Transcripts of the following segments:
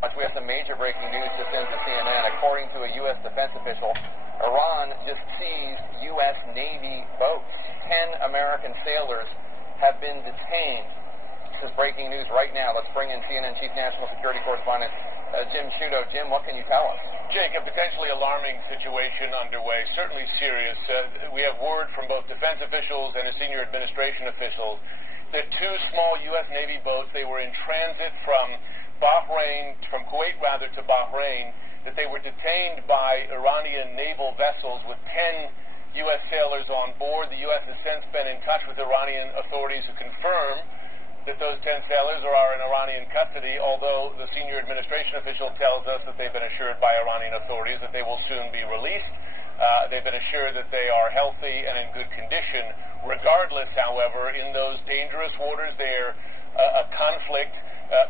We have some major breaking news just into CNN. According to a U.S. defense official, Iran just seized U.S. Navy boats. 10 American sailors have been detained. This is breaking news right now. Let's bring in CNN Chief National Security Correspondent Jim Sciutto. Jim, what can you tell us? Jake, a potentially alarming situation underway, certainly serious. We have word from both defense officials and a senior administration official that 2 small U.S. Navy boats, they were in transit from Kuwait to Bahrain, that they were detained by Iranian naval vessels with 10 U.S. sailors on board. The U.S. has since been in touch with Iranian authorities who confirm that those 10 sailors are in Iranian custody, although the senior administration official tells us that they've been assured by Iranian authorities that they will soon be released. They've been assured that they are healthy and in good condition. Regardless, however, in those dangerous waters, they're a conflict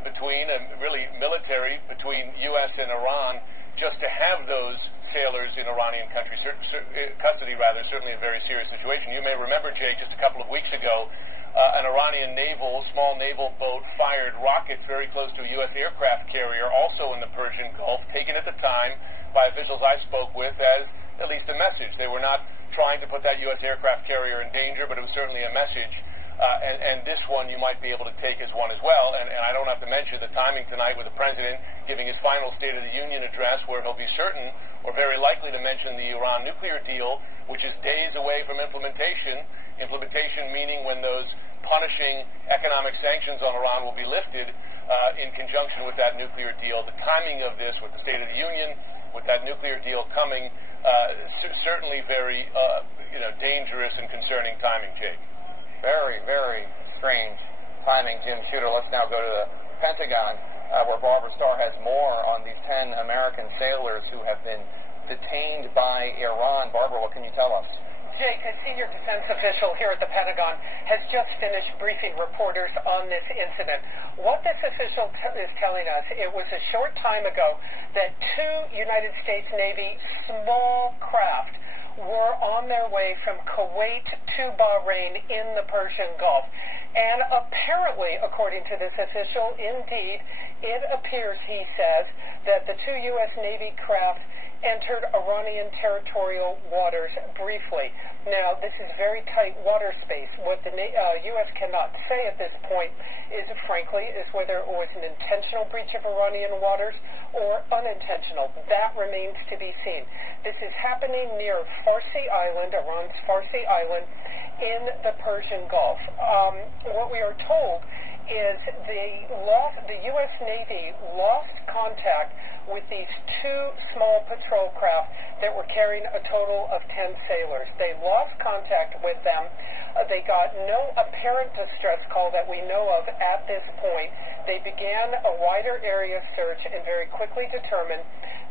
between, really military, between U.S. and Iran. Just to have those sailors in Iranian custody, certainly a very serious situation. You may remember, Jake, just a couple of weeks ago, an Iranian small naval boat fired rockets very close to a U.S. aircraft carrier, also in the Persian Gulf, taken at the time by officials I spoke with as at least a message. They were not trying to put that U.S. aircraft carrier in danger, but it was certainly a message. And this one you might be able to take as one as well. And I don't have to mention the timing tonight with the President giving his final State of the Union address, where he'll be certain or very likely to mention the Iran nuclear deal, which is days away from implementation. Implementation meaning when those punishing economic sanctions on Iran will be lifted in conjunction with that nuclear deal. The timing of this with the State of the Union, with that nuclear deal coming, certainly very dangerous and concerning timing, Jake. Very, very strange timing, Jim Sciutto. Let's now go to the Pentagon, where Barbara Starr has more on these 10 American sailors who have been detained by Iran. Barbara, what can you tell us? Jake, a senior defense official here at the Pentagon has just finished briefing reporters on this incident. What this official is telling us, it was a short time ago that 2 United States Navy small craft were on their way from Kuwait to Bahrain in the Persian Gulf. And apparently, according to this official, indeed, it appears, he says, that the 2 U.S. Navy craft entered Iranian territorial waters briefly. Now, this is very tight water space. What the U.S. cannot say at this point is, frankly, is whether it was an intentional breach of Iranian waters or unintentional. That remains to be seen. This is happening near Farsi Island, Iran's Farsi Island, in the Persian Gulf. What we are told is the U.S. Navy lost contact with these 2 small patrol craft that were carrying a total of 10 sailors. They lost contact with them. They got no apparent distress call that we know of at this point. They began a wider area search and very quickly determined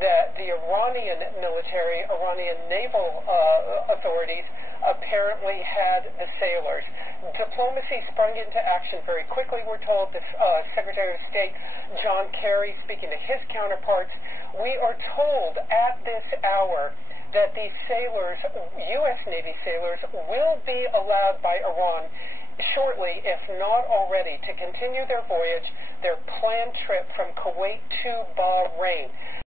that the Iranian military, Iranian naval authorities apparently had the sailors. Diplomacy sprung into action very quickly, we're told. The Secretary of State John Kerry, speaking to his counterparts, we are told at this hour that these sailors, U.S. Navy sailors, will be allowed by Iran shortly, if not already, to continue their voyage, their planned trip from Kuwait to Bahrain.